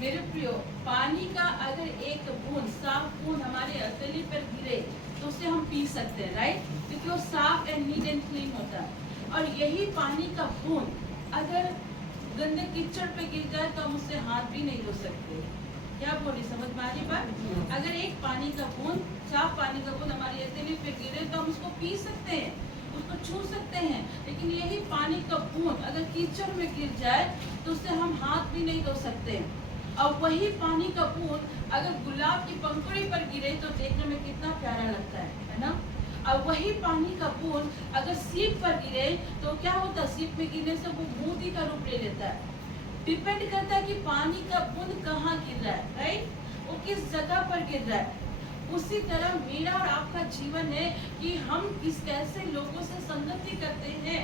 मेरे प्रियो, पानी का अगर एक बूंद, साफ बूंद हमारे हथेली पर गिरे तो उसे हम पी सकते हैं, राइट, क्योंकि वो साफ एंड नीट एंड क्लीन होता है। और यही पानी का बूंद अगर गंदे कीचड़ पे गिर जाए तो हम उससे हाथ भी नहीं धो सकते। क्या बोली, समझ में आ रही बात? अगर एक पानी का बूंद, साफ पानी का बूंद हमारी हथेली पे गिरे तो हम उसको पी सकते हैं, उसको छू सकते हैं, लेकिन यही पानी का बूंद अगर कीचड़ में गिर जाए तो उससे हम हाथ भी नहीं धो सकते। और वही पानी का बूंद अगर गुलाब की पंखुड़ी पर गिरे तो देखने में कितना प्यारा लगता है ना। और वही पानी का बूंद अगर सीप पर गिरे तो क्या होता है, सीप में गिरने से वो मोती का रूप ले लेता है। डिपेंड करता है कि पानी का बूंद कहाँ गिर रहा है, राइट, वो किस जगह पर गिर रहा है। उसी तरह मेरा और आपका जीवन है कि हम किस कैसे लोगों से संगति करते हैं।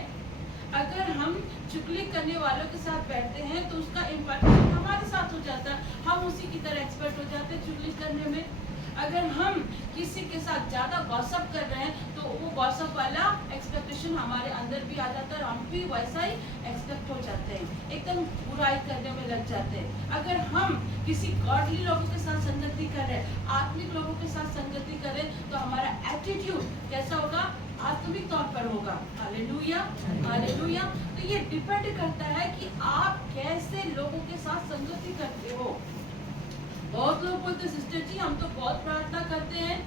अगर हम चुगली करने वालों के साथ बैठते हैं तो उसका इम्पैक्ट हमारे साथ हो जाता है, हम उसी की तरह एक्सपर्ट हो जाते हैं चुगली करने में। अगर हम किसी के साथ ज़्यादा गॉसिप कर रहे हैं तो वो गॉसिप वाला एक्सपेक्टेशन हमारे अंदर भी आ जाता है और हम भी वैसा ही एक्सपेक्ट हो जाते हैं, एकदम बुराई करने में लग जाते हैं। अगर हम किसी गॉडली लोगों के साथ संगति कर रहे हैं, आत्मिक लोगों के साथ संगति करें तो हमारा एटीट्यूड कैसा होगा, आत्मिक तौर पर होगा। Hallelujah, hallelujah. तो ये डिपेंड करता है कि आप कैसे लोगों के साथ संगति करते हो। बहुत लोग बोलते सिस्टर जी हम तो बहुत प्रार्थना करते हैं,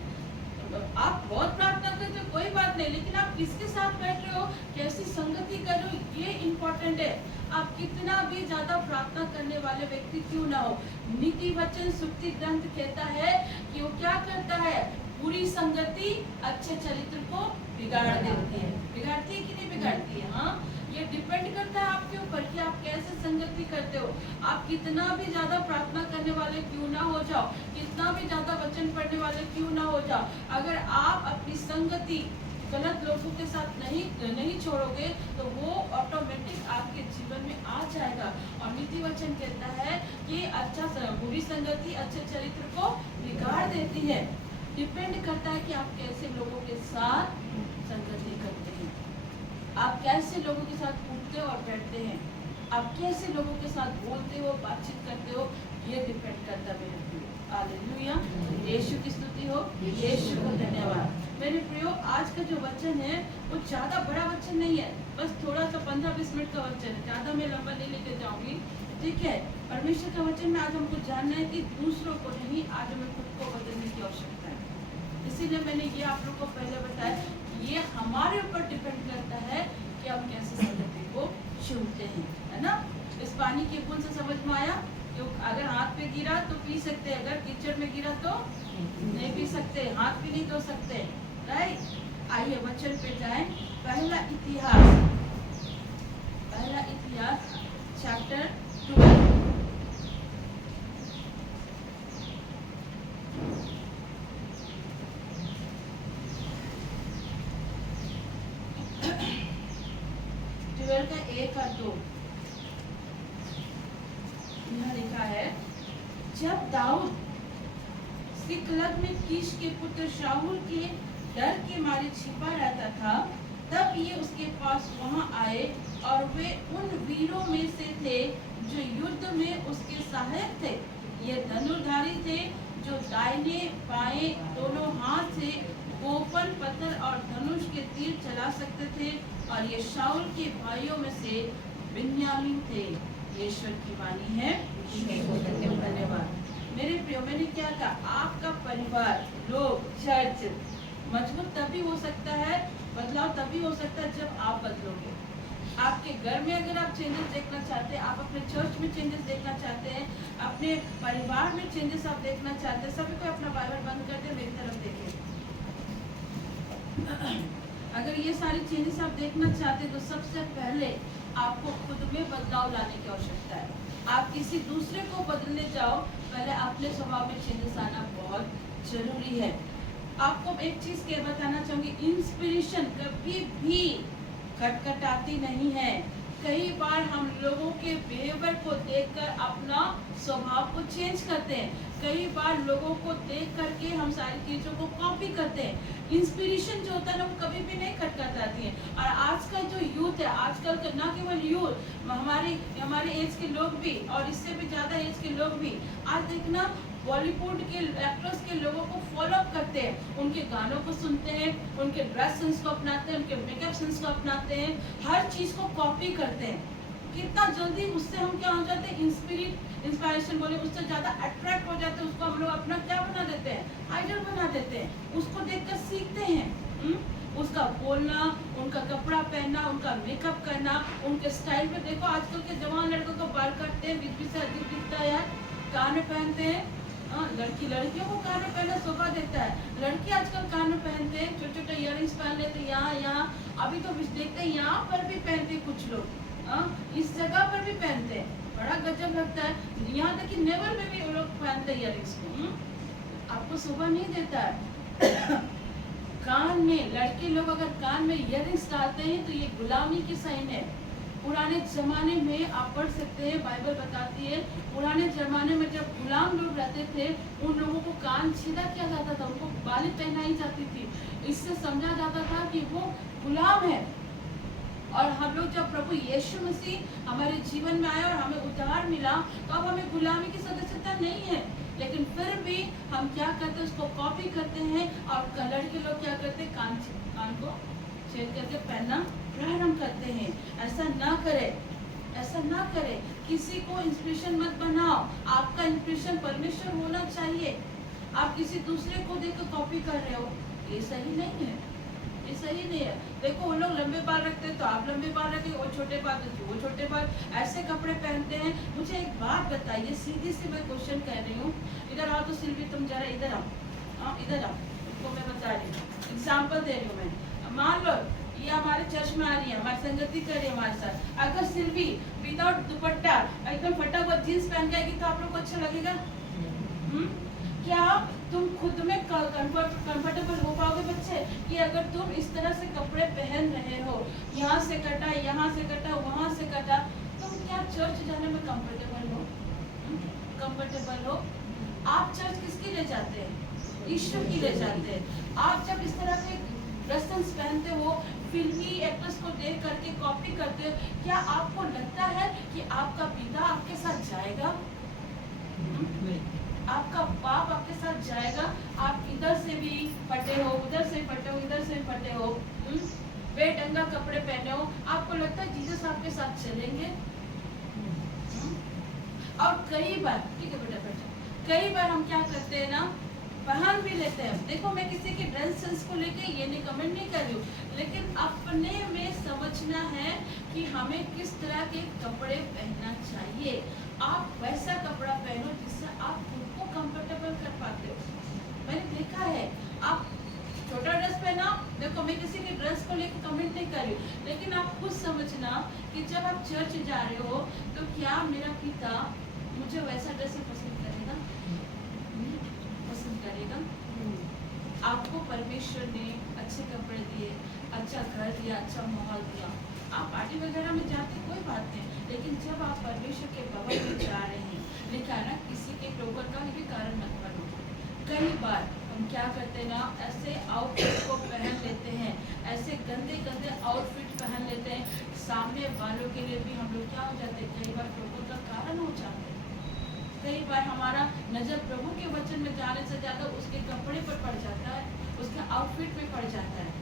आप बहुत प्रार्थना करते हो कोई बात नहीं, लेकिन आप किसके साथ बैठ रहे हो, कैसी संगति कर रहे हो, ये इम्पोर्टेंट है। आप कितना भी ज्यादा प्रार्थना करने वाले व्यक्ति क्यों ना हो, नीति वचन सुक्ति ग्रंथ कहता है कि वो क्या करता है, बुरी संगति अच्छे चरित्र को बिगाड़ देती है। बिगाड़ती है कि नहीं बिगाड़ती है? हाँ, ये डिपेंड करता है आपके ऊपर कि आप कैसे संगति करते हो। आप कितना भी ज्यादा प्रार्थना करने वाले क्यों ना हो जाओ, कितना भी ज्यादा वचन पढ़ने वाले क्यों ना हो जाओ, अगर आप अपनी संगति गलत लोगों के साथ नहीं छोड़ोगे तो वो ऑटोमेटिक आपके जीवन में आ जाएगा। और नीति वचन कहता है कि बुरी संगति अच्छे चरित्र को बिगाड़ देती है। डिपेंड करता है कि आप कैसे लोगों के साथ संगति करते हैं, आप कैसे लोगों के साथ उठते हो और बैठते हैं, आप कैसे लोगों के साथ बोलते हो, बातचीत करते हो, ये डिपेंड करता है मेरे प्रियो। हालेलुया, यीशु की स्तुति हो, यीशु को धन्यवाद। मेरे प्रियो, आज का जो वचन है वो ज़्यादा बड़ा वचन नहीं है, बस थोड़ा सा 15-20 मिनट का वचन है, ज़्यादा मैं लंबा नहीं लेके जाऊंगी, ठीक है। परमेश्वर का वचन में आज हमको जानना है कि दूसरों को नहीं, आज हमें खुद को बदलने की आवश्यकता है। इसीलिए मैंने ये आप लोग को पहले बताया, ये हमारे ऊपर डिपेंड करता है कि हम कैसे संगति को चुनते हैं, है ना। इस पानी की बूंद से समझ में आया कि अगर हाथ पे गिरा तो पी सकते, अगर कीचड़ में गिरा तो नहीं पी सकते, हाथ भी नहीं धो सकते, राइट। आइए वचन पे जाएं। पहला इतिहास चैप्टर 12। का 1 और 2 यहाँ लिखा है, जब दाऊद सिकलग में कीश के पुत्र शाऊल के डर के मारे छिपा रहता था, तब ये उसके पास वहां आए और वे उन वीरों में से थे जो युद्ध में उसके सहायक थे। ये धनुर्धारी थे जो दाहिने बाएं दोनों हाथ से गोपन पत्थर और धनुष के तीर चला सकते थे, और ये शाऊल के भाइयों में से बिन्यामीन थे। ईश्वर की वाणी है, धन्यवाद। मेरे प्रियो, मैंने क्या कहा, आपका परिवार, लोग, चर्च मजबूत तभी हो सकता है, बदलाव तभी हो सकता है जब आप बदलोगे। आपके घर में अगर आप चेंजेस देखना चाहते हैं, आप अपने चर्च में चेंजेस देखना चाहते हैं, अपने परिवार में चेंजेस आप देखना चाहते हैं, सभी को अपना बाइबल बंद करके मेरी तरफ देखिए। अगर ये सारी चेंजेस आप देखना चाहते हैं तो सबसे पहले आपको खुद में बदलाव लाने की आवश्यकता है। आप किसी दूसरे को बदलने जाओ, पहले अपने स्वभाव में चेंजेस आना बहुत जरूरी है। आपको एक चीज बताना चाहूंगी, इंस्पिरेशन कभी भी खटखटाती नहीं है, कई बार हम लोगों के बिहेवियर को देखकर अपना स्वभाव को चेंज करते हैं। कई बार लोगों को देख करके हम सारी चीज़ों को कॉपी करते हैं। इंस्पिरेशन जो होता है ना वो कभी भी नहीं खटका जाती है। और आजकल जो यूथ है, आजकल का न केवल यूथ, हमारे एज के लोग भी और इससे भी ज़्यादा एज के लोग भी आज देखना बॉलीवुड के एक्टर्स के लोगों को फॉलो अप करते हैं, उनके गानों को सुनते हैं, उनके ड्रेस सेंस को अपनाते हैं, उनके मेकअप सेंस को अपनाते हैं, हर चीज़ को कॉपी करते हैं। कितना जल्दी उससे हम क्या हो जाते हैं, इंस्पिरेशन बोले, उससे ज़्यादा अट्रैक्ट हो जाते हैं, उसको हम लोग अपना क्या बना देते हैं, आइडल बना देते हैं, उसको देखकर सीखते हैं। उसका बोलना, उनका कपड़ा पहनना, उनका मेकअप करना, उनके स्टाइल पे देखो आजकल के जवान लड़कों को बाल काटते हैं, बीच से अधिक दिखता है यार, कान पहनते हैं। लड़कियों को कान में पहनना शोभा देता है, लड़के आजकल कान में पहनते हैं, छोटे छोटे इयररिंग्स पहन लेते हैं, यहाँ अभी तो देखते हैं यहाँ पर भी पहनते हैं कुछ लोग, इस जगह पर भी पहनते हैं, बड़ा गजब लगता है। यहाँ तक कि नेवल में भी वो लोग पहनते हैं इयररिंग्स को। आपको शोभा नहीं देता है। कान में लड़के लोग अगर कान में इयररिंग्स डालते हैं तो ये गुलामी की साइन है। पुराने जमाने में आप पढ़ सकते हैं, बाइबल बताती है, पुराने जमाने में जब गुलाम लोग रहते थे उन लोगों को कान सीधा किया जाता था, उनको बाली पहनाई जाती थी, इससे समझा जाता था कि वो गुलाम है। और हम लोग जब प्रभु यीशु मसीह हमारे जीवन में आया और हमें उद्धार मिला तो अब हमें गुलामी की सदस्यता नहीं है, लेकिन फिर भी हम क्या करते हैं, उसको कॉपी करते हैं। और लड़के लोग क्या करते हैं, कान को छेद करके पहनना प्रारंभ करते हैं। ऐसा ना करें, ऐसा ना करें। किसी को इंस्पिरेशन मत बनाओ, आपका इंस्पिरेशन परमेश्वर होना चाहिए। आप किसी दूसरे को देखकर कॉपी कर रहे हो, ये सही नहीं है, ये सही नहीं है। देखो वो लोग लंबे बाल रखते हैं तो आप लंबे बाल रखिए, वो छोटे बाल तो वो छोटे बाल, ऐसे कपड़े पहनते हैं। मुझे एक बात बताइए, सीधी सी मैं क्वेश्चन कह रही हूँ, इधर आओ तो सिल्वी, तुम जरा इधर आओ, इधर आओ, तुमको मैं बता रही हूँ, एग्जाम्पल दे रही हूँ मैं। मान लो ये हमारे चर्च में आ रही है, हमारी संगति कर रही है हमारे साथ, अगर सिल्वी विदाउट दुपट्टा एकदम फटा हुआ जीन्स पहन के आएगी तो आप लोग को अच्छा लगेगा? क्या तुम खुद में कंफर्टेबल हो पाओगे बच्चे? कि अगर तुम इस तरह से कपड़े पहन रहे हो, यहाँ से कटा, यहाँ से कटा, वहाँ से कटा, तुम क्या चर्च जाने में कंफर्टेबल हो? कंफर्टेबल हो? आप चर्च किसके लिए जाते हैं? ईश्वर के लिए जाते हैं। आप जब इस तरह के ड्रेसेस पहनते हो, फिल्मी एक्टर्स को देख करके कॉपी करते हो, क्या आपको लगता है कि आपका पिता आपके साथ जाएगा? आपका बाप आपके साथ जाएगा? आप इधर से भी फटे हो, उधर से फटे हो, इधर से फटे हो, बेढंगा कपड़े पहने हो, आपको लगता है जीसस आपके साथ चलेंगे? और कई बार, ठीक है बेटा बेटा, कई बार हम क्या करते हैं ना, पहन भी लेते हैं। देखो मैं किसी के ड्रेस सेंस को लेके ये नहीं कमेंट नहीं कर रही हूँ, लेकिन अपने में समझना है कि हमें किस तरह के कपड़े पहनना चाहिए। आप वैसा कपड़ा पहनो जिससे आप खुद को कंफर्टेबल कर पाते हो। मैंने देखा है, आप छोटा ड्रेस पहना, देखो मैं किसी के ड्रेस को लेकर कमेंट नहीं कर रही हूँ, लेकिन आप खुद समझना कि जब आप चर्च जा रहे हो तो क्या मेरा पिता मुझे वैसा ड्रेस पसंद करेगा? पसंद करेगा? आपको परमेश्वर ने अच्छे कपड़े दिए, अच्छा घर दिया, अच्छा माहौल दिया, आप पार्टी वगैरह में जाते कोई बात नहीं, लेकिन जब आप परमेश्वर के भवन में जा रहे हैं, लिखा है ना, किसी के टोकन का भी कारण मत बनो। कई बार हम क्या करते हैं ना, ऐसे आउटफिट को पहन लेते हैं, ऐसे गंदे गंदे आउटफिट पहन लेते हैं, सामने वालों के लिए भी हम लोग क्या हो जाते हैं, कई बार टोकन का कारण हो जाते हैं। कई बार हमारा नजर प्रभु के वचन में जाने से ज्यादा उसके कपड़े पर पड़ जाता है, उसके आउटफिट पे पड़ जाता है।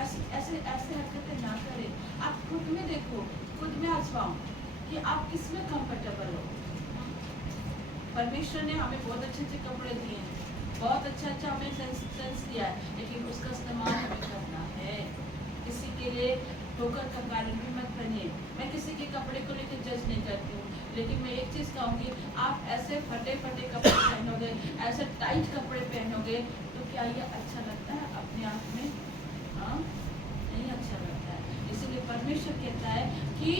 ऐसे हरकतें ना करें। आप खुद में देखो, खुद में आजमाओ कि आप किसमें कंफर्टेबल हो। परमेश्वर ने हमें बहुत अच्छे अच्छे कपड़े दिए हैं, बहुत अच्छा हमें सेंस दिया है, लेकिन उसका इस्तेमाल हमें करना है। किसी के लिए ठोकर का कारण भी मत बनिए। मैं किसी के कपड़े को लेकर जज नहीं करती हूँ, लेकिन मैं एक चीज़ कहूँगी, आप ऐसे फटे फटे कपड़े पहनोगे, ऐसे टाइट कपड़े पहनोगे तो क्या ये अच्छा लगता है अपने आप में? हाँ, नहीं अच्छा लगता है। इसीलिए परमेश्वर कहता है कि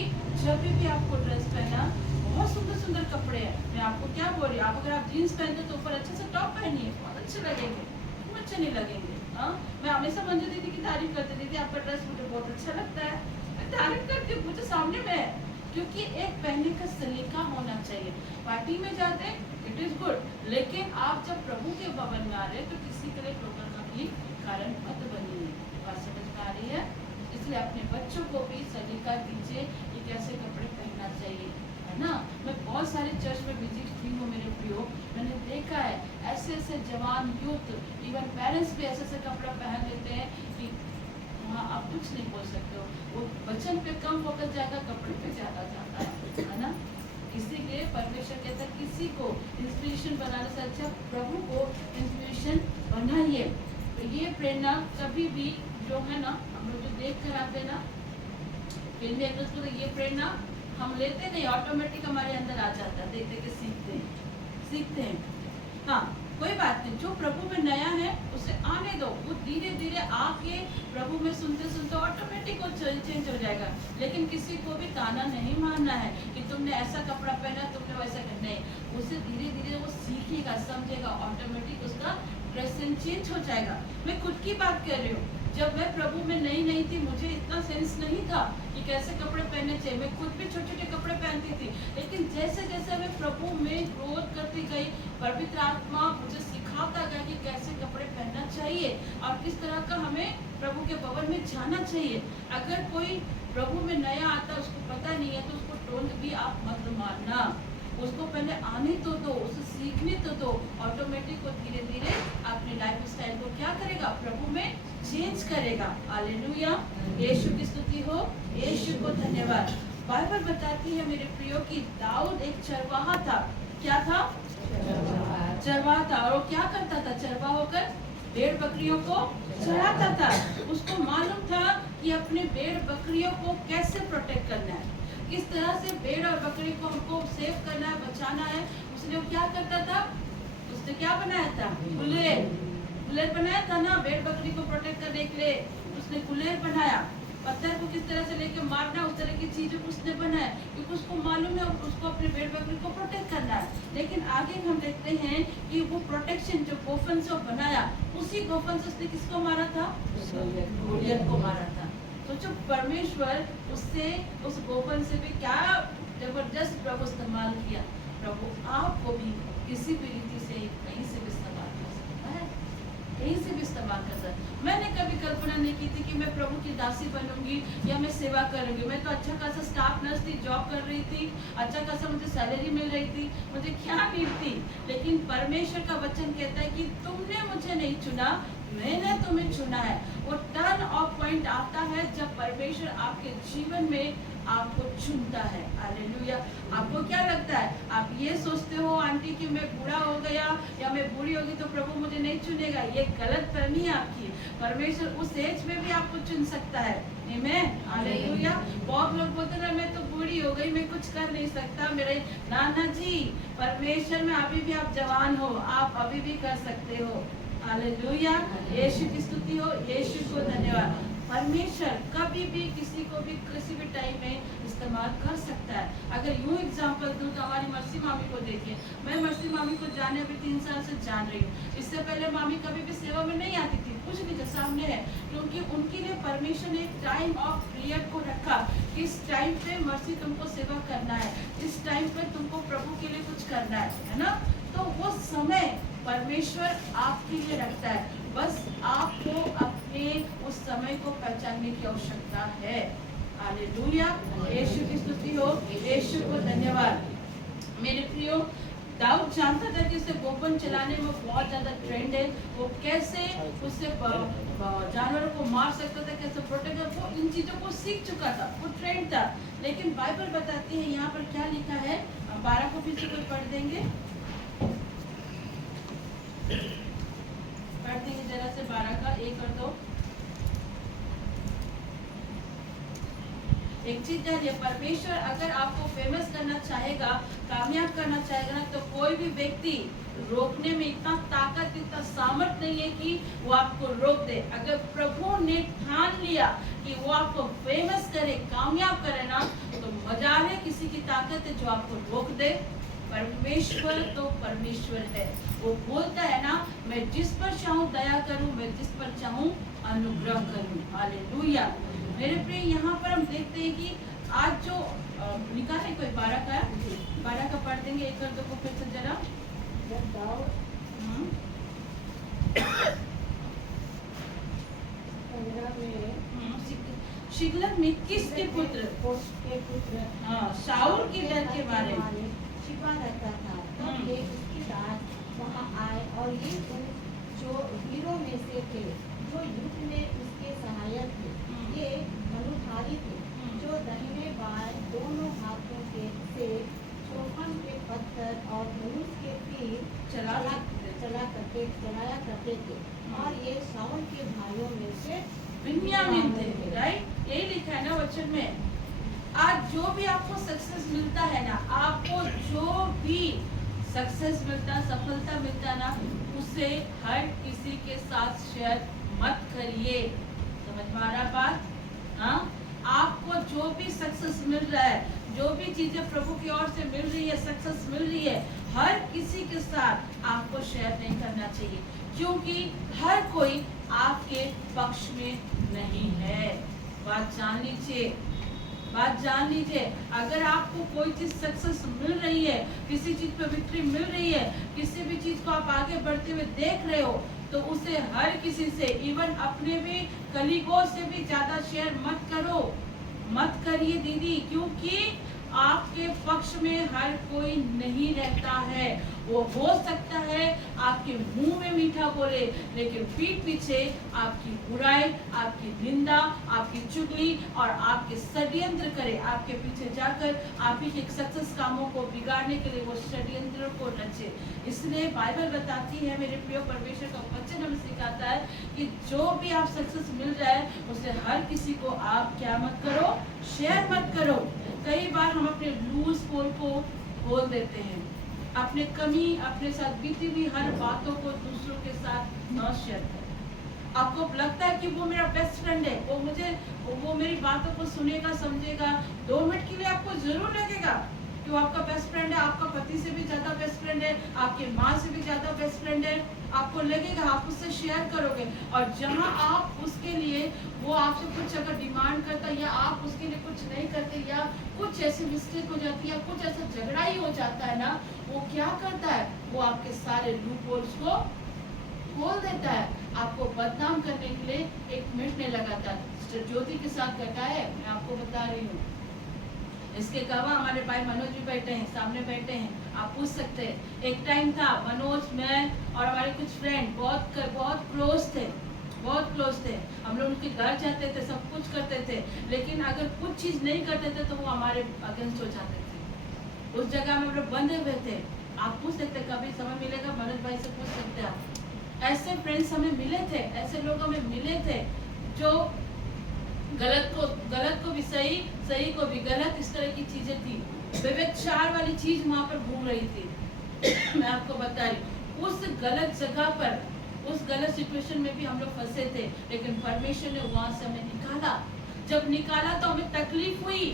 जब भी आपको ड्रेस पहना, बहुत सुंदर सुंदर कपड़े हैं। मैं आपको क्या बोल रही हूँ, आप अगर आप जीन्स पहनते तो ऊपर अच्छे से टॉप पहनिए, बहुत अच्छे लगेंगे, क्यों अच्छे नहीं लगेंगे? हाँ, मैं हमेशा मंजू दीदी की तारीफ करती, दीदी आपका ड्रेस मुझे बहुत अच्छा लगता है, धारण करती हूँ, मुझे सामने में है, क्योंकि एक पहनने का सलीका होना चाहिए। पार्टी में जाते इट इज गुड, लेकिन आप जब प्रभु के भवन में आ रहे तो किसी के लिए ठोकर का भी कारण मत बनिए। बात समझ में आ रही है? इसलिए अपने बच्चों को भी सलीका दीजिए कि कैसे कपड़े पहनना चाहिए, है ना। मैं बहुत सारे चर्च में विजिट की हूँ मेरे प्रियो, मैंने देखा है ऐसे ऐसे जवान यूथ, इवन पेरेंट्स भी ऐसे ऐसे कपड़ा पहन लेते हैं कि वहाँ आप कुछ नहीं बोल सकते हो। वो वचन पे कम फोकस जाएगा, कपड़े पे ज्यादा जाता है ना। इसीलिए परमेश्वर कहता है किसी को इंस्पिरेशन बनाने से अच्छा प्रभु को इंस्पिरेशन बनाइए। तो ये प्रेरणा कभी भी जो है ना, हम लोग जो देख कर आते ना फिल्मी एक्टर्स को, तो ये प्रेरणा हम लेते नहीं, ऑटोमेटिक हमारे अंदर आ जाता है, देख देख के सीखते हैं। हाँ, कोई बात नहीं, जो प्रभु में नया है उसे आने दो, वो धीरे धीरे आके प्रभु में सुनते सुनते ऑटोमेटिक वो चेंज हो जाएगा। लेकिन किसी को भी ताना नहीं मारना है कि तुमने ऐसा कपड़ा पहना, तुमने वैसा करना है। उसे धीरे धीरे वो सीखेगा, समझेगा, ऑटोमेटिक उसका ड्रेसिंग चेंज हो जाएगा। मैं खुद की बात कर रही हूँ, जब मैं प्रभु में नई थी, मुझे इतना सेंस नहीं था कि कैसे कपड़े पहनने चाहिए। मैं खुद भी छोटे छोटे कपड़े पहनती थी, लेकिन जैसे जैसे मैं प्रभु में ग्रोथ करती गई, पवित्र आत्मा मुझे सिखाता गया कि कैसे कपड़े पहनना चाहिए और किस तरह का हमें प्रभु के भवन में जाना चाहिए। अगर कोई प्रभु में नया आता, उसको पता नहीं है, तो उसको टोंट भी आप मत मारना, उसको पहले आने तो दो, उसे सीखने तो दो। ऑटोमेटिक वो धीरे धीरे अपने लाइफ स्टाइल को क्या करेगा, प्रभु में चेंज करेगा। हालेलुया, यीशु की स्तुति हो, यीशु को धन्यवाद। बाइबल बताती है मेरे प्रियो कि दाऊद एक चरवाहा था। क्या था? चरवाहा था। और वो क्या करता था? चरवाहा होकर भेड़ बकरियों को चराता था। उसको मालूम था कि अपने भेड़ बकरियों को कैसे प्रोटेक्ट करना है, किस तरह से भेड़ और बकरी को हमको सेव करना है, बचाना है। उसने वो क्या करता था? उसने क्या बनाया था? गुलेर बनाया था ना, भेड़ बकरी को प्रोटेक्ट करने के लिए उसने गुलेर बनाया। पत्थर को किस तरह से लेके मारना, उस तरह की चीजों को उसने बनाया, क्योंकि उसको मालूम है उसको अपने भेड़ बकरी को प्रोटेक्ट करना है। लेकिन आगे हम देखते हैं कि वो प्रोटेक्शन जो गोफन से बनाया, उसी गोफन से उसने किसको मारा था? गोलियत को मारा था। तो जो परमेश्वर उससे, उस गोफन से भी क्या जबरदस्त प्रभु इस्तेमाल किया। प्रभु आपको भी किसी भी रीति से कहीं से भी इस्तेमाल कर सकता है, कहीं से भी इस्तेमाल कर सकता है। मैंने कभी कल्पना नहीं की थी कि मैं प्रभु की दासी बनूंगी या मैं सेवा करूंगी। मैं तो अच्छा खासा स्टाफ नर्स थी, जॉब कर रही थी, अच्छा खासा मुझे सैलरी मिल रही थी, मुझे क्या नीड थी। लेकिन परमेश्वर का वचन कहता है कि तुमने मुझे नहीं चुना, मैंने तुम्हें चुना है। वो टर्न ऑफ पॉइंट आता है जब परमेश्वर आपके जीवन में आपको चुनता है। हालेलुया। आपको क्या लगता है? आप ये सोचते हो आंटी कि मैं बूढ़ा हो गया या मैं बूढ़ी होगी तो प्रभु मुझे नहीं चुनेगा, ये गलत फहमी है आपकी। परमेश्वर उस एज में भी आपको चुन सकता है। आमीन, हालेलुया। बहुत लोग बोलते हैं मैं तो बूढ़ी हो गई, मैं कुछ कर नहीं सकता। मेरे नाना जी, परमेश्वर में अभी भी आप जवान हो, आप अभी भी कर सकते हो। हालेलुया, यीशु की स्तुति हो, यीशु को धन्यवाद। परमेश्वर कभी भी किसी को भी किसी भी टाइम में इस्तेमाल कर सकता है। अगर यूं एग्जांपल दूं तो हमारी मर्सी मामी को देखिए। मैं मर्सी मामी को जाने अभी 3 साल से जान रही हूँ। इससे पहले मामी कभी भी सेवा में नहीं आती थी, कुछ भी सामने है, क्योंकि उनके लिए परमेश्वर ने एक टाइम ऑफ पीरियड को रखा। इस टाइम पे मर्सी तुमको सेवा करना है, इस टाइम पे तुमको प्रभु के लिए कुछ करना है ना। तो वो समय परमेश्वर आपके लिए रखता है, बस आपको अपने उस समय को पहचानने की आवश्यकता है। हालेलुया, यीशु की स्तुति हो, यीशु को धन्यवाद। मेरे प्रियो, दाऊद जानता था कि उसे गोपन चलाने में बहुत ज्यादा ट्रेंड है, वो कैसे उससे जानवरों को मार सकता था, कैसे प्रोटेक्ट, वो इन चीजों को सीख चुका था, वो ट्रेंड था। लेकिन बाइबल बताती है यहाँ पर क्या लिखा है, 12 को फिर से कोई पढ़ देंगे, पढ़ देंगे जरा से 12 का 1 और 2। एक चीज जानिए, परमेश्वर अगर आपको फेमस करना चाहेगा, कामयाब करना चाहेगा ना, तो कोई भी व्यक्ति रोकने में इतना ताकत, इतना सामर्थ नहीं है कि वो आपको रोक दे। अगर प्रभु ने ठान लिया कि वो आपको फेमस करे, कामयाब करे ना, तो मजाल है किसी की ताकत है जो आपको रोक दे। परमेश्वर तो परमेश्वर है, वो बोलता है ना, मैं जिस पर चाहूँ दया करूँ, मैं जिस पर चाहूँ अनुग्रह करूँ। हालेलुया। मेरे प्रिय यहाँ पर हम देखते हैं कि आज जो निकाल है कोई 12 का पढ़ देंगे एक और दो को फिर से जरा। शिगलग में किसके पुत्र शाऊल के डर के बारे में छिपा रहता था। तब ये उसके दास वहाँ आए और ये जो वीरों में से थे जो युद्ध में उसके सहायक थे, ये मनुधारी थे जो दाहिने बाएं दोनों हाथों के से चौपन के पत्थर और धनुष के तीर चलाया करते थे। और ये शाऊल के भाइयों में से बिन्यामीन थे। राइट, यही लिखा है ना वचन में। आज जो भी आपको सक्सेस मिलता है ना, आपको जो भी सक्सेस मिलता, सफलता मिलता ना, उसे हर किसी के साथ शेयर मत करिए। समझ में आ रहा बात? हाँ, आपको जो भी सक्सेस मिल रहा है, जो भी चीजें प्रभु की ओर से मिल रही है, सक्सेस मिल रही है, हर किसी के साथ आपको शेयर नहीं करना चाहिए, क्योंकि हर कोई आपके पक्ष में नहीं है। बात जान लीजिए। अगर आपको कोई चीज सक्सेस मिल रही है, किसी चीज पे विक्ट्री मिल रही है, किसी भी चीज को आप आगे बढ़ते हुए देख रहे हो, तो उसे हर किसी से, इवन अपने भी कलीगों से भी ज्यादा शेयर मत करिए दीदी, क्योंकि आपके पक्ष में हर कोई नहीं रहता है। वो हो सकता है आपके मुंह में मीठा बोले, लेकिन पीठ पीछे आपकी बुराई, आपकी निंदा, आपकी चुगली और आपके षड्यंत्र करे, आपके पीछे जाकर आप ही के सक्सेस कामों को बिगाड़ने के लिए वो षड्यंत्र को रचे। इसलिए बाइबल बताती है, मेरे प्रिय परमेश्वर का वचन हमें सिखाता है कि जो भी आप सक्सेस मिल रहा है, उसे हर किसी को आप क्या मत करो, शेयर मत करो। कई बार हम अपने लूज पोल को खोल देते हैं, अपने कमी, अपने साथ बीती हुई हर बातों को दूसरों के साथ न शेयर करें। आपको लगता है कि वो मेरा बेस्ट फ्रेंड है, वो मेरी बातों को सुनेगा, समझेगा, 2 मिनट के लिए आपको जरूर लगेगा कि वो आपका बेस्ट फ्रेंड है, आपका पति से भी ज्यादा बेस्ट फ्रेंड है, आपके माँ से भी ज्यादा बेस्ट फ्रेंड है, आपको लगेगा, आप उससे शेयर करोगे। और जहाँ आप उसके लिए, वो आपसे कुछ अगर डिमांड करता है या आप उसके लिए कुछ नहीं करते, या कुछ ऐसी मिस्टेक हो जाती है, या कुछ ऐसा झगड़ा ही हो जाता है ना, वो क्या करता है, वो आपके सारे लूप होल्स को खोल देता है, आपको बदनाम करने के लिए 1 मिनट नहीं लगाता। सिस्टर ज्योति के साथ घटा है, मैं आपको बता रही हूँ। इसके गवाह हमारे भाई मनोज भी बैठे हैं, सामने बैठे हैं, आप पूछ सकते हैं। एक टाइम था, मनोज, मैं और हमारे कुछ फ्रेंड बहुत क्लोज थे। हम लोग उनके घर जाते थे, सब कुछ करते थे, लेकिन अगर कुछ चीज नहीं करते थे तो वो हमारे अगेंस्ट हो जाते थे। उस जगह में हम लोग बंधे हुए थे। आप पूछ सकते, कभी समय मिलेगा मनोज भाई से पूछ सकते हैं आप। ऐसे फ्रेंड्स हमें मिले थे, ऐसे लोग हमें मिले थे जो गलत को भी सही, सही को भी गलत, इस तरह की चीजें थी। व्यभिचार वाली चीज वहां पर घूम रही थी। मैं आपको बता रही, उस गलत जगह पर, उस गलत सिचुएशन में भी हम लोग फंसे थे, लेकिन परमेश्वर ने वहां से हमें निकाला। जब निकाला तो हमें तकलीफ हुई,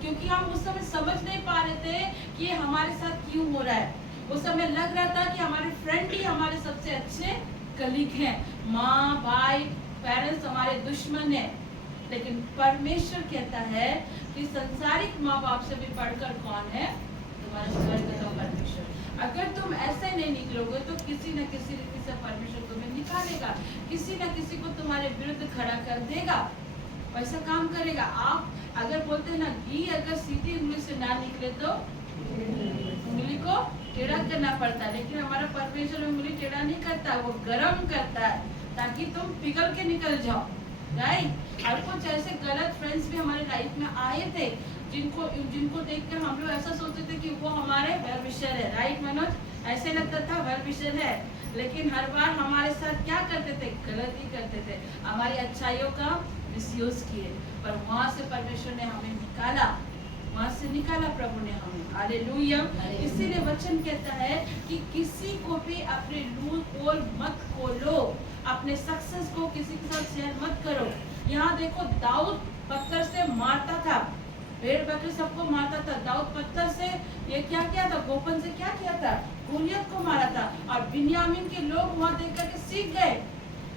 क्योंकि हम उस समय समझ नहीं पा रहे थे कि ये हमारे साथ क्यों हो रहा है। उस समय लग रहा था कि हमारे फ्रेंड ही हमारे सबसे अच्छे कलीग हैं, माँ, भाई, पेरेंट्स हमारे दुश्मन हैं। लेकिन परमेश्वर कहता है कि संसारिक माँ बाप से भी बढ़कर कौन है, तुम्हारे स्वर्ग का परमेश्वर। अगर तुम ऐसे नहीं निकलोगे तो किसी न किसी रीति से परमेश्वर तुम्हें निकालेगा, किसी न किसी को तुम्हारे विरुद्ध खड़ा कर देगा, वैसा काम करेगा। आप अगर बोलते ना, घी अगर सीधी उंगली से ना निकले तो उंगली को टेढ़ा करना पड़ता है, लेकिन हमारा परमेश्वर उंगली टेढ़ा नहीं करता, वो गर्म करता है ताकि तुम पिघल के निकल जाओ। राइट, और कुछ ऐसे गलत फ्रेंड्स भी हमारे लाइफ में आए थे, जिनको देखकर हम लोग ऐसा सोचते थे कि वो हमारे वेल विशर है। राइट मनोज, ऐसे लगता था वेल विशर है, लेकिन हर बार हमारे साथ क्या करते थे, गलत ही करते थे, हमारी अच्छाइयों का मिसयूज किए। पर वहां से परमेश्वर ने हमें निकाला, वहां से निकाला प्रभु ने हमें। हालेलुया। इसीलिए वचन कहता है कि किसी को भी अपने लूप पोल मत खोलो, अपने सक्सेस को किसी के साथ शेयर मत करो। यहाँ देखो, दाऊद पत्थर से मारता था, भेड़ बकरी सबको मारता था। दाऊद पत्थर से ये क्या किया था, गोपन से क्या किया था, गोलियत को मारा था। और बिन्यामीन के लोग वहां देख करके सीख गए,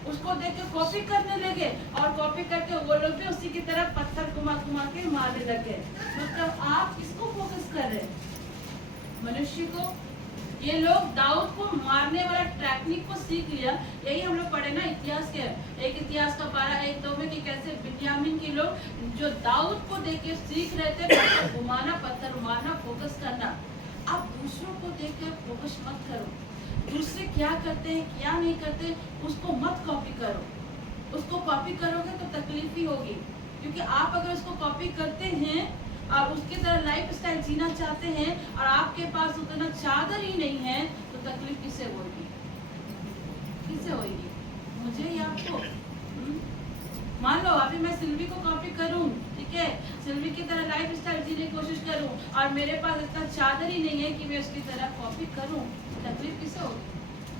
उसको देख के कॉपी करने लगे और कॉपी करके वो लोग भी उसी की तरह पत्थर घुमा घुमा के मारने लगे। मतलब आप किसको फोकस कर रहे हैं? मनुष्य को। ये लोग दाऊद को मारने वाला टेक्निक को सीख लिया। यही हम लोग पढ़े ना इतिहास के एक इतिहास का 12:1-2 में कि कैसे बिन्यामीन के लोग जो दाऊद को देख के सीख रहे थे पत्थर घुमाना, पत्थर मारना, फोकस करना। आप दूसरों को देख के फोकस मत करो। दूसरे क्या करते हैं क्या नहीं करते उसको मत कॉपी करो। उसको कॉपी करोगे तो तकलीफ ही होगी, क्योंकि आप अगर उसको कॉपी करते हैं और उसकी तरह लाइफ स्टाइल जीना चाहते हैं और आपके पास उतना चादर ही नहीं है तो तकलीफ किससे होगी? किससे होगी? मुझे या आपको? मान लो अभी मैं सिल्वी को कॉपी करूं, ठीक है, सिल्वी की तरह लाइफ स्टाइल जीने की कोशिश करूं और मेरे पास इतना चादर ही नहीं है कि मैं उसकी तरह कॉपी करूं, तकलीफ किससे होगी?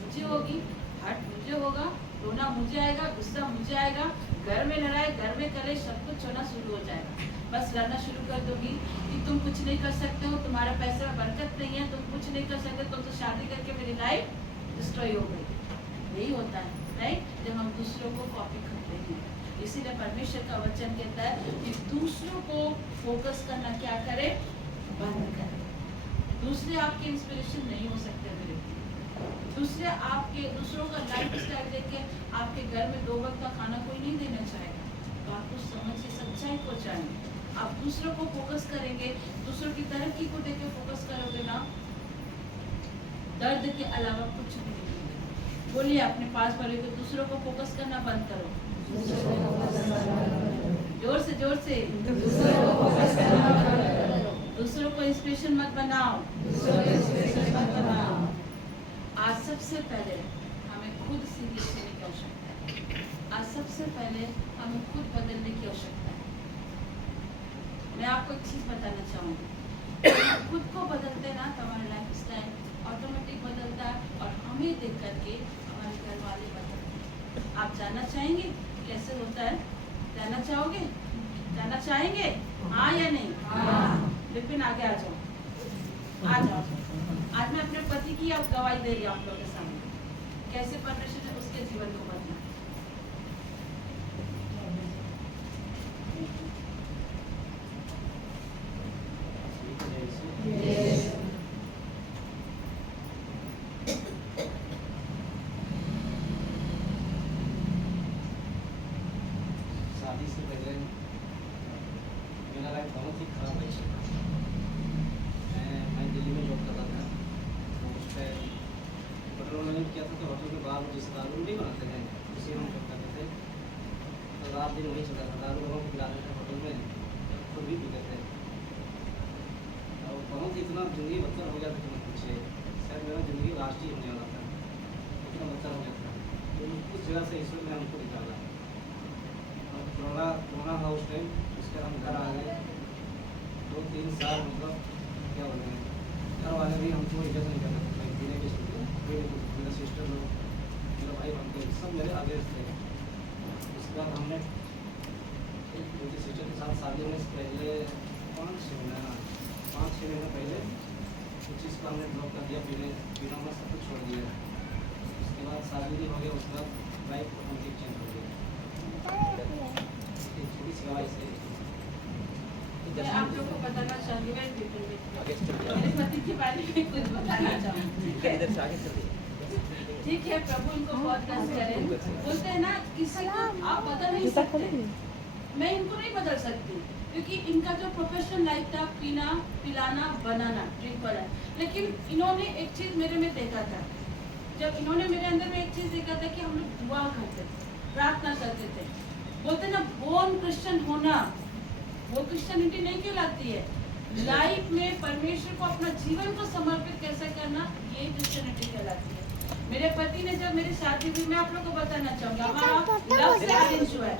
मुझे होगी, हर्ट मुझे होगा, रोना मुझे आएगा, गुस्सा मुझे आएगा, घर में लड़ाई, घर में कलेश, सब कुछ होना शुरू हो जाएगा। बस लड़ना शुरू कर दोगी कि तुम कुछ नहीं कर सकते हो, तुम्हारे पैसे में बरकत नहीं है, तुम कुछ नहीं कर सकते, तुम तो शादी करके मेरी लाइफ डिस्ट्रॉय हो गई। यही होता है, राइट? जब हम दूसरों को कॉपी करते हैं। इसीलिए परमेश्वर का वचन कहता है कि दूसरों को फोकस करना क्या करे? बंद करें। दूसरे आपके इंस्पिरेशन नहीं हो सकते मेरे। दूसरे आपके दूसरों का लाइफ स्टाइल देख के आपके घर में 2 वक्त का खाना कोई नहीं देना चाहेगा, तो आप कुछ समझ से सच्चाई को जानें। आप दूसरों को फोकस करेंगे, दूसरों की तरक्की को देख के फोकस करोगे ना, दर्द के अलावा कुछ भी नहीं। बोलिए अपने पास वाले को, दूसरों को फोकस करना बंद करो। जोर से जोर से। दूसरों को इंस्पिरेशन मत बनाओ। आज सबसे पहले हमें खुद सीरियस होने की आवश्यकता है। आज सबसे पहले हमें खुद बदलने की आवश्यकता है। मैं आपको एक चीज बताना चाहूँगी, खुद को बदलते ना तो हमारा लाइफ स्टाइल ऑटोमेटिक बदलता है और हमें देख करके हमारे घर वाले बदलते हैं। आप जानना चाहेंगे कैसे होता है? जानना चाहोगे? जानना चाहेंगे? हाँ या नहीं? हाँ। लेकिन आगे आ जाओ, आ जाओ। आज मैं अपने पति की अब गवाही दे रही हूँ आप लोगों के सामने, कैसे परमेश्वर ने उसके जीवन को बदला। शादी से पहले मेरा लाइफ बहुत ही खराब है। मैं दिल्ली में जॉब करता था, तो उस पर होटल मैनेजमेंट किया था। तो होटल के बाद जिस दारू नहीं बनाते हैं उसी में जॉब करते थे, तो रात दिन वही चलता था। दारू लोगों को पिलाते थे होटल में, खुद भी पीते थे और बहुत इतना ज़िंदगी बदतर हो गया था कि मत पूछिए। शायद मेरा ज़िंदगी लास्ट ही होने वाला था, इतना बदतर हो गया था। तो उस जगह से ईश्वर ने हमको निकाला और कोरोना था उस टाइम। उसके हम घर आ गए, 2-3 साल मतलब क्या बोलते हैं, घर वाले भी हमको इज्जत नहीं करते थे। पीने की मेरा सिस्टर लोग, मेरा भाई बनते सब मेरे आगे थे। उसके बाद हमने मेरी सिस्टर के साथ शादी होने से पहले 5-6 महीने पहले कुछ चीज़ को हमने ड्रॉप कर दिया, पीना में सब कुछ छोड़ दिया। उसके बाद शादी भी हो गया, उसके बाद लाइफ ऑटोमेटिक चेंज हो गई। एक छोटी सी गवाही से मैं आप लोगों को बताना चाहूँगी, मेरे पति के बारे में कुछ बताना चाहूँगी। ठीक है, प्रभु इनको बहुत ब्लेस करें। बोलते हैं ना किसी को आप बदल नहीं सकते, मैं इनको नहीं बदल सकती क्योंकि इनका जो प्रोफेशनल लाइफ था पीना, पिलाना, बनाना, ड्रिंक वाला। लेकिन इन्होंने एक चीज़ मेरे में देखा था, जब इन्होंने मेरे अंदर में एक चीज़ देखा था कि हम लोग दुआ करते थे, प्रार्थना करते थे। बोलते ना बोर्न क्रिश्चियन होना वो क्रिश्चियनिटी नहीं कहलाती है। लाइफ में परमेश्वर को अपना जीवन को समर्पित कैसे करना, ये क्रिश्चियनिटी कहलाती है। मेरे पति ने जब मेरी शादी हुई, मैं आप लोग को बताना चाहूँगी, हमारा लव से अरेंज हुआ है।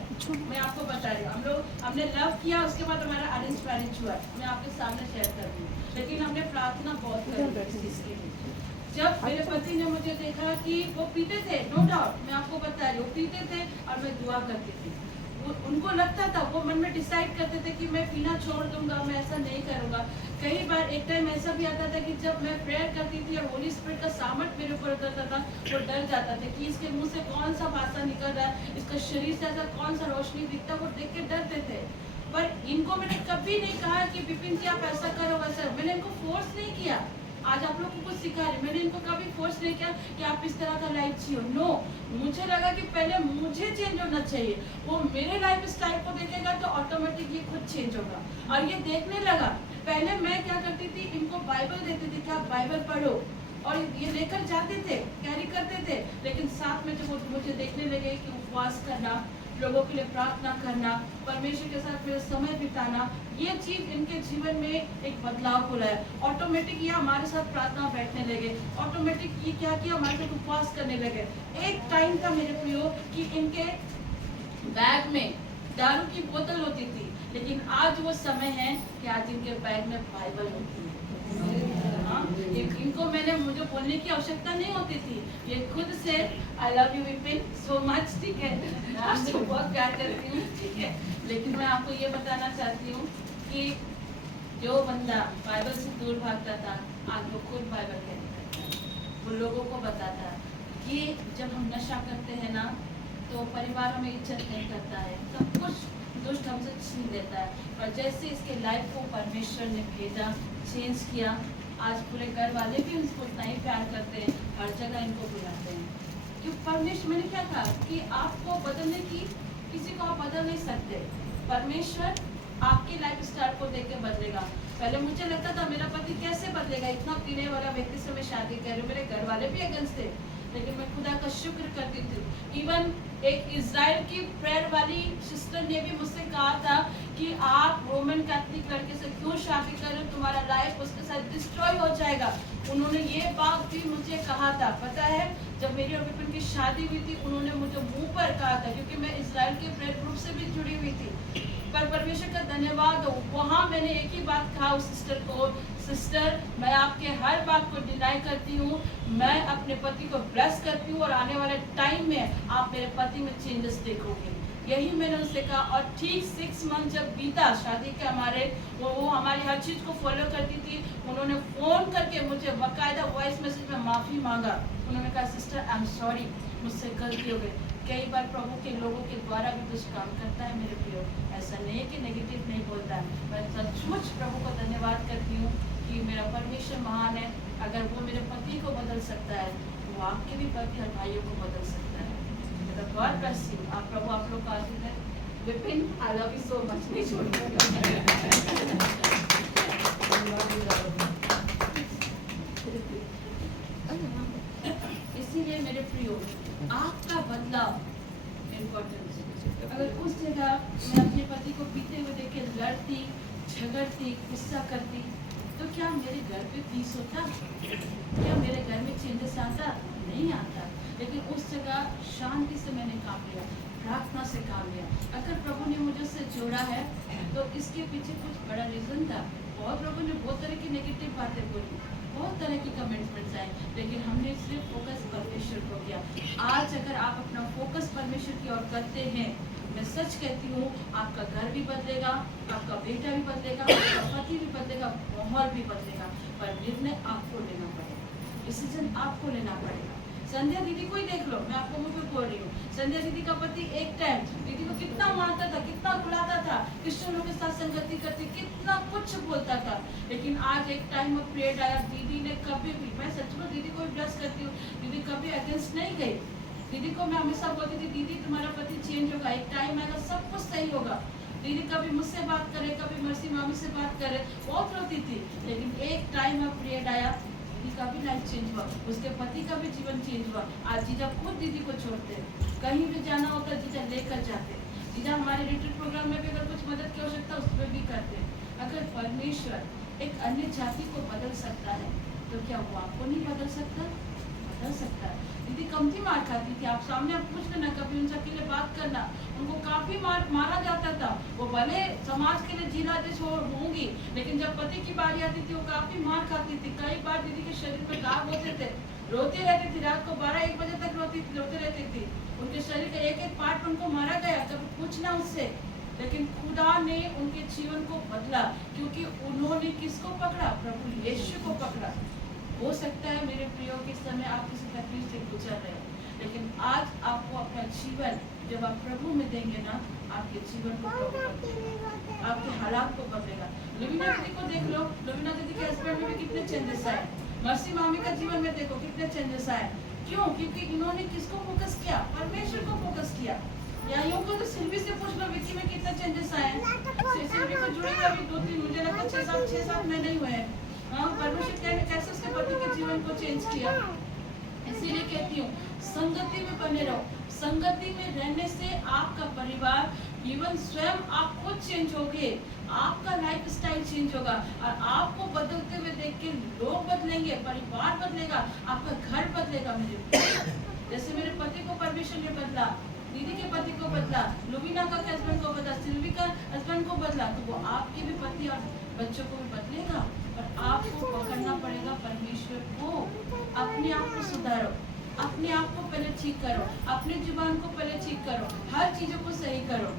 मैं आपको बता रही हूँ, हमने लव किया, उसके बाद हमारा अरेंज मैरिज हुआ। मैं आपके सामने शेयर कर रही हूँ, लेकिन हमने प्रार्थना बहुत करी इस चीज़ के लिए। जब मेरे पति ने मुझे देखा कि वो पीते थे, नो डाउट, मैं आपको बता रही हूँ, पीते थे और मैं दुआ करती थी। उनको लगता था, वो मन में डिसाइड करते थे कि मैं पीना छोड़ दूंगा, मैं ऐसा नहीं करूंगा। कई बार एक टाइम ऐसा भी आता था कि जब मैं प्रेयर करती थी और होली स्पिरिट का सामर्थ मेरे ऊपर उतरता था, वो डर जाता था कि इसके मुंह से कौन सा भाषा निकल रहा है, इसका शरीर से ऐसा कौन सा रोशनी दिखता है, वो देख के डरते थे। पर इनको मैंने कभी नहीं कहा कि विपिन जी आप ऐसा करो वैसा, मैंने इनको फोर्स नहीं किया। आज आप लोग को कुछ सिखा रहे, मैंने इनको कभी फोर्स नहीं किया कि आप इस तरह का लाइफ जियो। नो, मुझे लगा कि पहले मुझे चेंज होना चाहिए। वो मेरे लाइफ स्टाइल को देखेगा तो ऑटोमेटिक ये खुद चेंज होगा। और ये देखने लगा, पहले मैं क्या करती थी, इनको बाइबल देती थी कि आप बाइबल पढ़ो, और ये लेकर जाते थे, कैरी करते थे। लेकिन साथ में जब वो मुझे देखने लगे कि उपवास करना, लोगों के लिए प्रार्थना करना, परमेश्वर के साथ मेरा समय बिताना, ये चीज इनके जीवन में एक बदलाव को लाया। ऑटोमेटिक ये हमारे साथ प्रार्थना बैठने लगे, ऑटोमेटिक ये क्या किया, हमारे साथ उपवास करने लगे। एक टाइम था मेरे प्रियो कि इनके बैग में दारू की बोतल होती थी, लेकिन आज वो समय है कि आज इनके बैग में बाइबल होती है। हाँ, इनको मुझे बोलने की आवश्यकता नहीं होती थी, ये खुद से I love you Vipin so much, ठीक है, आपसे बहुत प्यार करती हूँ, ठीक है। लेकिन मैं आपको ये बताना चाहती हूँ कि जो बंदा बाइबल से दूर भागता था, आज वो खुद बाइबल कहता है, वो लोगों को बताता है कि जब हम नशा करते हैं ना, तो परिवार हमें इज्जत नहीं करता है, सब कुछ दुष्ट हमसे छीन लेता है। और जैसे इसके लाइफ को परमेश्वर ने भेजा, चेंज किया, आज पूरे घर वाले भी उसको उतना ही प्यार करते हैं, हर जगह इनको बुलाते हैं। क्यों? परमेश्वर, मैंने क्या कहा कि आपको बदलने की, किसी को आप बदल नहीं सकते, परमेश्वर आपकी लाइफ स्टाइल को देख के बदलेगा। पहले मुझे लगता था मेरा पति कैसे बदलेगा, इतना पीने वाला व्यक्ति से मैं शादी कर रही हूँ, मेरे घर वाले भी अगेंस्ट थे, लेकिन मैं खुदा का शुक्र करती थी। इवन एक इजराइल की प्रेयर वाली सिस्टर ने भी मुझसे कहा था कि आप रोमन कैथलिक लड़के से क्यों शादी कर रहे हो, तुम्हारा लाइफ उसके साथ डिस्ट्रॉय हो जाएगा। उन्होंने ये बात भी मुझे कहा था। पता है, जब मेरी और विपिन की शादी हुई थी, उन्होंने मुझे मुंह पर कहा था, क्योंकि मैं इजराइल के प्रेयर ग्रुप से भी जुड़ी हुई थी। पर परमेश्वर का धन्यवाद हो, वहाँ मैंने एक ही बात कहा उस सिस्टर को, सिस्टर मैं आपके हर बात को डिनाई करती हूँ, मैं अपने पति को ब्लेस करती हूँ, और आने वाले टाइम में आप मेरे पति में चेंजेस देखोगे। यही मैंने उनसे कहा। और ठीक 6 मंथ जब बीता शादी के हमारे, वो हमारी हर चीज़ को फॉलो करती थी। उन्होंने फ़ोन करके मुझे बाकायदा वॉइस मैसेज में माफ़ी मांगा। उन्होंने कहा सिस्टर आई एम सॉरी, मुझसे गलती हो गई। कई बार प्रभु के लोगों के द्वारा भी कुछ काम करता है मेरे प्रियो, ऐसा नहीं है कि नेगेटिव नहीं बोलता है। मैं सचमुच प्रभु को धन्यवाद करती हूँ कि मेरा परमेश्वर महान है। अगर वो मेरे पति को बदल सकता है, तो वो आपके भी पति और भाइयों को बदल सकता है। God bless you. आप प्रभु आप लोग का आशीर्वाद है। Vipin I love you so much, नहीं छोड़ूंगा। इसीलिए मेरे प्रियो, आपका बदलाव इम्पोर्टेंट है। अगर उस जगह मैं अपने पति को पीते हुए देख के लड़ती, झगड़ती, गुस्सा करती, तो क्या मेरे घर पे पीस होता? क्या मेरे घर में चेंजेस आता? नहीं आता। लेकिन उस जगह शांति से मैंने काम लिया, प्रार्थना से काम लिया। अगर प्रभु ने मुझे उससे जोड़ा है, तो इसके पीछे कुछ बड़ा रीज़न था। बहुत लोगों ने बहुत तरह की नेगेटिव बातें बोली, बहुत तरह की कमेंट्स आए, लेकिन हमने सिर्फ फोकस परमेश्वर को किया। आज अगर आप अपना फोकस परमेश्वर की ओर करते हैं, मैं सच कहती हूँ, आपका घर भी बदलेगा, आपका बेटा भी बदलेगा, आपका पति भी बदलेगा, माहौल भी बदलेगा। पर निर्णय आपको लेना पड़ेगा, डिसीजन आपको लेना पड़ेगा। संध्या दीदी को ही देख लो, मैं आपको मुझे बोल रही हूँ। संध्या दीदी का पति एक टाइम दीदी को कितना मारता था, कितना बुलाता था, क्रिश्चियनों के साथ संगति करती, कितना कुछ बोलता था। लेकिन आज एक टाइम में पीरियड आया, दीदी ने कभी भी, मैं सच में दीदी को भी ब्लेस करती हूँ, दीदी कभी अगेंस्ट नहीं गई। दीदी को मैं हमेशा बोलती थी, दीदी तुम्हारा पति चेंज होगा, एक टाइम आएगा सब कुछ सही होगा। दीदी कभी मुझसे बात करे, कभी मर्सी मामी से बात करे, बहुत रोती थी। लेकिन एक टाइम में पीरियड आया, दीदी का भी लाइफ चेंज हुआ, उसके पति का भी जीवन चेंज हुआ। आज जीजा खुद दीदी को छोड़ते, कहीं भी जाना होता जीजा लेकर जाते। जीजा हमारे रिट्रीट प्रोग्राम में भी अगर कुछ मदद की आवश्यकता उसमें भी करते। अगर परमेश्वर एक अन्य जाति को बदल सकता है, तो क्या वो आपको नहीं बदल सकता? बदल सकता है। दीदी कमती मार खाती थी, आप सामने आप पूछ लेना, कभी उनसे अकेले बात करना, उनको काफी मारा जाता था। वो भले समाज के लिए जीना होंगी, लेकिन जब पति की बारी आती थी वो काफी मार खाती थी। कई बार दीदी के शरीर पर दाग होते थे, रोती रहती थी, रात को 12-1 बजे तक रोती रहती थी। उनके शरीर का एक एक पार्ट उनको मारा गया, कभी पूछना उससे, लेकिन खुदा ने उनके जीवन को बदला, क्योंकि उन्होंने किसको पकड़ा? प्रभु यीशु को पकड़ा। हो सकता है मेरे प्रियो के समय आप किसी तकलीफ से गुजर रहे हो, लेकिन आज आपको अपना जीवन जब आप प्रभु में देंगे ना, आपके जीवन को प्रभु बदलेगा, आपके हालात को बदलेगा। लुबिना दीदी को देख लो, लुबिना दीदी के हस्बैंड में भी कितने चेंजेस आए। मर्सी मामी का जीवन में देखो कितने चेंजेस आए। क्यों? क्योंकि इन्होंने किसको फोकस किया? परमेश्वर को फोकस किया। या यूं को तो सिल्वी से पूछ लो, विक्की में कितने चेंजेस आए। सिल्वी को जुड़े हुए अभी 2-3 मुझे लगता है 6-7 महीने ही हुए हैं। हाँ, परमेश्वर ने कैसे उसके पति के जीवन को चेंज किया। इसीलिए कहती हूँ संगति में बने रहो। संगति में रहने से आपका परिवार, इवन स्वयं आप खुद चेंज होगे, आपका लाइफ स्टाइल चेंज होगा, और आपको बदलते हुए देख के लोग बदलेंगे, परिवार बदलेगा, आपका घर बदलेगा। मेरे जैसे मेरे पति को परमेश्वर ने बदला, दीदी के पति को बदला, लुबिना का हस्बैंड को बदला, सिल्वी का हस्बैंड को बदला, तो वो आपके भी पति और बच्चों को भी बदलेगा। और आपको पकड़ना पड़ेगा परमेश्वर को। अपने आप को सुधारो, अपने आप को पहले ठीक करो, अपने जुबान को पहले ठीक करो, हर चीजों को सही करो।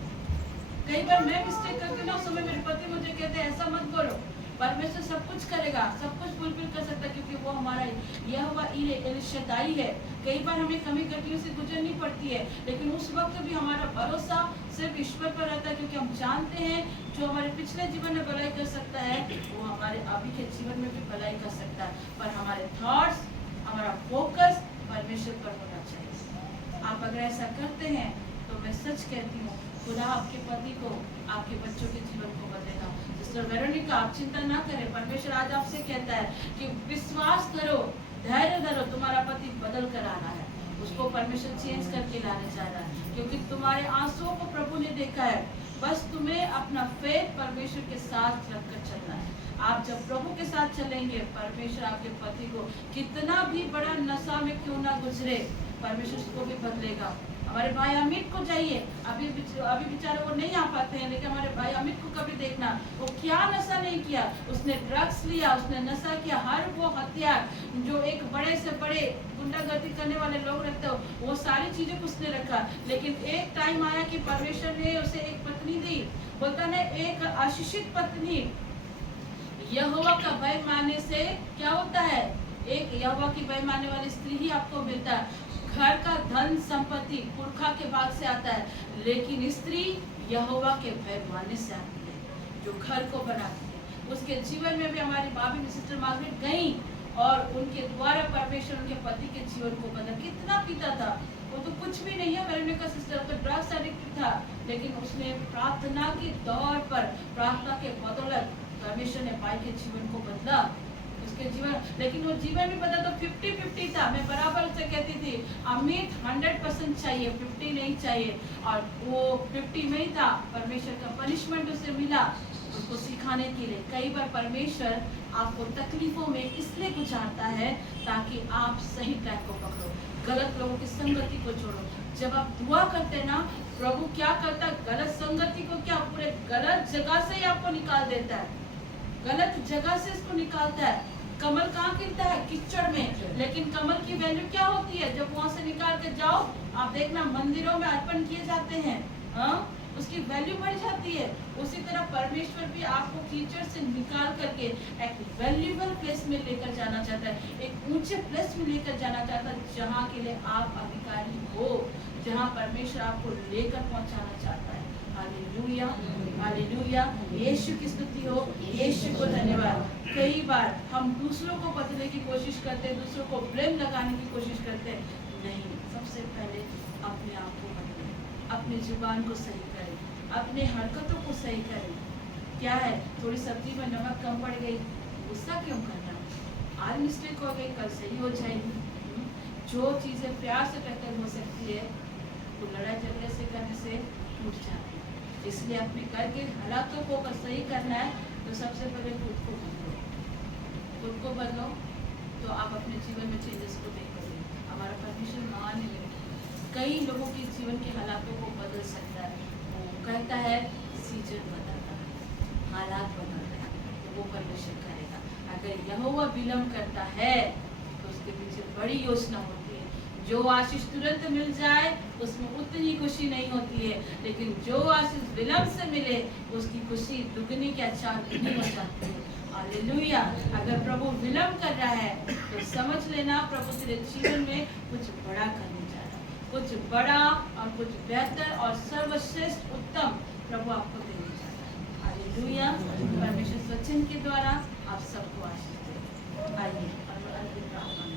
कई बार मैं मिस्टेक करती हूँ ना, उस समय मेरे पति मुझे कहते हैं ऐसा मत बोलो। परमेश्वर सब कुछ करेगा, सब कुछ फुलफिल कर सकता है, क्योंकि वो हमारा यहोवा एल शदाई है। कई बार हमें कमी कटियों से गुजरनी पड़ती है, लेकिन उस वक्त भी हमारा भरोसा सिर्फ ईश्वर पर रहता है, क्योंकि हम जानते हैं जो हमारे पिछले जीवन में भलाई कर सकता है, वो हमारे अभी के जीवन में भी भलाई कर सकता है। पर हमारे थॉट्स, हमारा फोकस परमेश्वर पर होना चाहिए। आप अगर ऐसा करते हैं तो मैं सच कहती हूँ, खुदा आपके पति को, आपके बच्चों के जीवन को बदलेगा। सिस्टर वेरोनिका, आप चिंता ना करें। परमेश्वर आज आपसे कहता है कि विश्वास करो, धैर्य धरो, तुम्हारा पति बदल कर आ रहा है। उसको परमेश्वर चेंज करके लाने जा रहा है, क्योंकि तुम्हारे आंसुओं को प्रभु ने देखा है। बस तुम्हें अपना फेथ परमेश्वर के साथ रखकर चलना है। आप जब प्रभु के साथ चलेंगे, परमेश्वर आपके पति को कितना भी बड़ा नशा में क्यों ना गुजरे, परमेश्वर उसको भी बदलेगा। हमारे भाई अमित को जाइए, अभी बेचारे वो नहीं आ पाते हैं, लेकिन हमारे भाई अमित को कभी देखना, वो क्या नशा नहीं किया। उसने ड्रग्स लिया, उसने नशा किया, हर वो हथियार जो एक बड़े से बड़े गुंडागर्दी करने वाले लोग रखते हो, वो सारी चीजों को उसने रखा। लेकिन एक टाइम आया कि परमेश्वर ने उसे एक पत्नी दी, बोलता है एक आशीषित पत्नी। यहोवा का भय मानने से क्या होता है? एक यहोवा की भय मानने वाली स्त्री ही आपको मिलता है। घर का धन संपत्ति पुरखा के भाग से आता है, लेकिन स्त्री यहोवा के भय मानने से आती है, जो घर को बनाती है। उसके जीवन में भी हमारी भाभी सिस्टर मार्गरेट गई, और उनके द्वारा परमेश्वर उनके पति के जीवन को बदला। कितना पीता था, वो तो कुछ भी नहीं है। वेरोनिका सिस्टर का ड्रग्स एडिक्ट था, लेकिन उसने प्रार्थना के दौर पर, प्रार्थना के बदौलत परमेश्वर ने भाई के जीवन को बदला, उसके जीवन। लेकिन वो जीवन भी बदला तो 50-50 था। मैं बराबर से कहती थी अमित 100% चाहिए, 50 नहीं चाहिए, और वो 50 में ही था। परमेश्वर का पनिशमेंट उसे मिला, उसको सिखाने के लिए। कई बार परमेश्वर आपको तकलीफों में इसलिए गुजारता है ताकि आप सही ट्रैक को पकड़ो, गलत लोगों की संगति को छोड़ो। जब आप दुआ करते ना, प्रभु क्या करता है? गलत संगति को क्या पूरे गलत जगह से ही आपको निकाल देता है, गलत जगह से इसको निकालता है। कमल कहाँ गिरता है? कीचड़ में। लेकिन कमल की वैल्यू क्या होती है? जब वहां से निकाल के जाओ, आप देखना मंदिरों में अर्पण किए जाते हैं, हाँ, उसकी वैल्यू बढ़ जाती है। उसी तरह परमेश्वर भी आपको कीचड़ से निकाल करके एक वैल्यूएबल प्लेस में लेकर जाना चाहता है, एक ऊंचे प्लेस में लेकर जाना चाहता है, जहाँ के लिए आप अधिकारी हो, जहाँ परमेश्वर आपको लेकर पहुंचाना चाहता है। हालेलुया, हालेलुया, यीशु की स्तुति हो, यीशु को धन्यवाद। कई बार हम दूसरों को बदलने की कोशिश करते हैं, दूसरों को ब्लेम लगाने की कोशिश करते हैं। नहीं, सबसे पहले अपने आप को बदलें, अपनी जुबान को सही करें, अपने हरकतों को सही करें। क्या है, थोड़ी सब्जी में नमक कम पड़ गई, गुस्सा क्यों करना? आज मिस्टेक हो गई, कल सही हो जाएगी। जो चीज़ें प्यार से कहते हो सकती है, वो लड़ाई झगड़े से करने से टूट जाती है। इसलिए अपने घर के हालातों को अगर सही करना है तो सबसे पहले खुद को बदलो, खुद को बदलो, तो आप अपने जीवन में चेंजेस को देखोगे। हमारा परमेश्वर महान है, कई लोगों के जीवन के हालातों को बदल सकता है। वो कहता है सीजन बदलता है, हालात बदलते हैं, तो वो परमेश्वर करेगा। अगर यहोवा विलम्ब करता है तो उसके पीछे बड़ी योजना होती है। जो आशीष तुरंत मिल जाए उसमें उतनी खुशी नहीं होती है, लेकिन जो आशीष विलंब से मिले उसकी खुशी दुगनी क्या चार गुनी हो जाती है। हालेलुया। अगर प्रभु विलंब कर रहा है तो समझ लेना प्रभु तेरे जीवन में कुछ बड़ा करने जा रहा है, कुछ बड़ा और कुछ बेहतर और सर्वश्रेष्ठ उत्तम प्रभु आपको देने जा रहा है। हालेलुया। परमेश्वर वचन के द्वारा आप सबको आशीष दे। आइए और प्रार्थना